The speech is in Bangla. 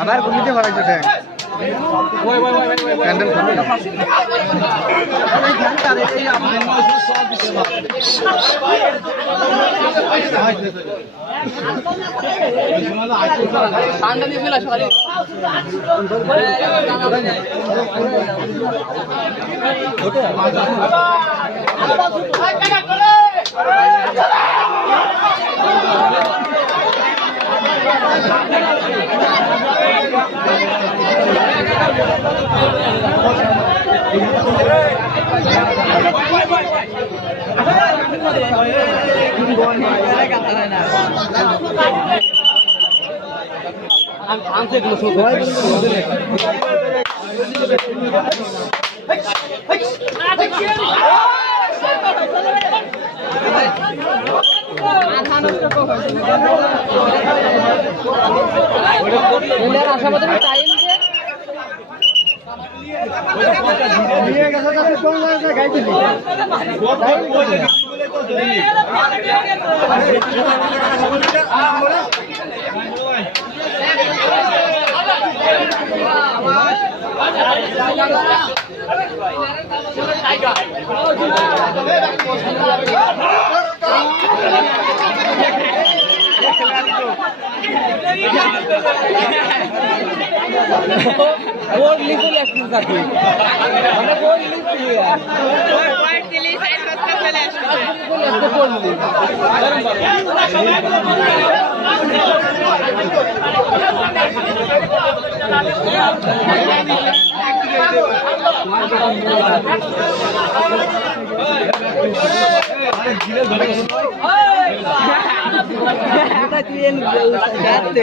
আবার ঘুমিতে ট্যাঙ্ক প্যান্ডেল খুলবে নিয়ে গেছে তাহলে কোন জায়গায় গাইছিলি बोर्ड लिखो लेफ्ट साथी हमने बोर्ड लिख लिया পয়েন্ট দিলি সাইড রাস্তা চলে আসবে लेफ्ट बोर्ड लिख তুই গাতে